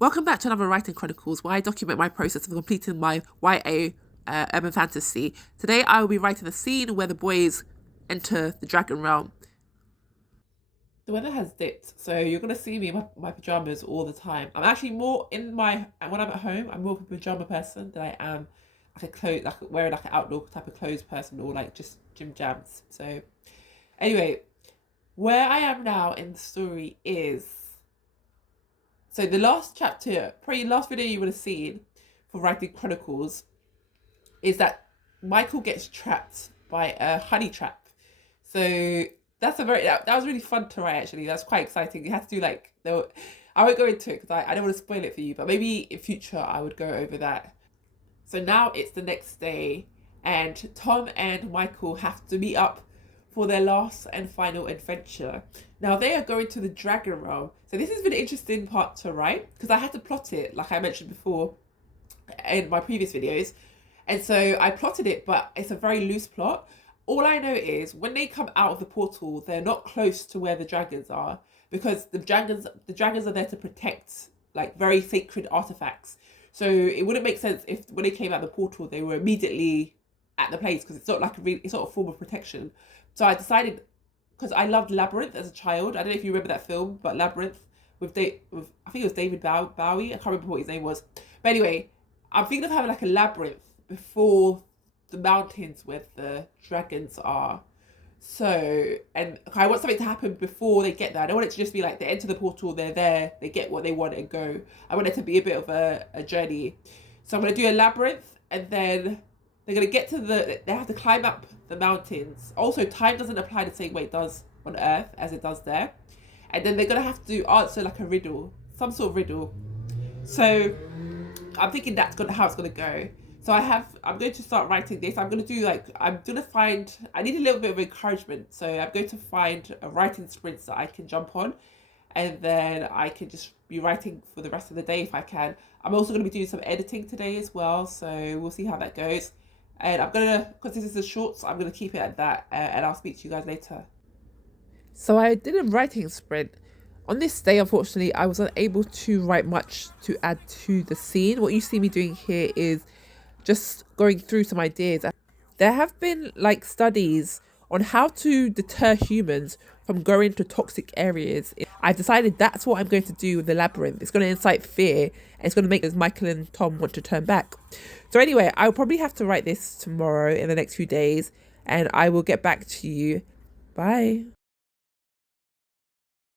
Welcome back to another Writing Chronicles, where I document my process of completing my YA urban fantasy. Today I will be writing a scene where the boys enter the dragon realm. The weather has dipped, so you're going to see me in my pajamas all the time. I'm actually more when I'm at home, I'm more of a pajama person than I am wearing like an outdoor type of clothes person, or like just gym jams. So anyway, where I am now in the story is, so the last chapter, probably last video you would have seen for Writing Chronicles, is that Michael gets trapped by a honey trap. So that was really fun to write, actually. That's quite exciting. You have to do I won't go into it because I don't want to spoil it for you, but maybe in future I would go over that. So now it's the next day, and Tom and Michael have to meet up for their last and final adventure. Now they are going to the dragon realm. So this has been an interesting part to write because I had to plot it, like I mentioned before in my previous videos. And so I plotted it, but it's a very loose plot. All I know is when they come out of the portal, they're not close to where the dragons are, because the dragons are there to protect like very sacred artifacts. So it wouldn't make sense if when they came out of the portal, they were immediately at the place, because it's not a form of protection. So I decided, because I loved Labyrinth as a child. I don't know if you remember that film, but Labyrinth with I think it was David Bowie. I can't remember what his name was. But anyway, I'm thinking of having like a labyrinth before the mountains where the dragons are. So, and I want something to happen before they get there. I don't want it to just be like they enter the portal, they're there, they get what they want and go. I want it to be a bit of a journey. So I'm going to do a labyrinth, and then they're going to get to they have to climb up the mountains. Also, time doesn't apply the same way it does on Earth as it does there. And then they're going to have to answer like a riddle, some sort of riddle. So I'm thinking how it's going to go. So I'm going to start writing this. I need a little bit of encouragement. So I'm going to find a writing sprint that I can jump on, and then I can just be writing for the rest of the day if I can. I'm also going to be doing some editing today as well. So we'll see how that goes. And because this is a short, so I'm going to keep it at that. And I'll speak to you guys later. So I did a writing sprint. On this day, unfortunately, I was unable to write much to add to the scene. What you see me doing here is just going through some ideas. There have been like studies on how to deter humans from going to toxic areas. I've decided that's what I'm going to do with the labyrinth. It's going to incite fear, and it's going to make Michael and Tom want to turn back. So anyway, I'll probably have to write this tomorrow in the next few days, and I will get back to you. Bye.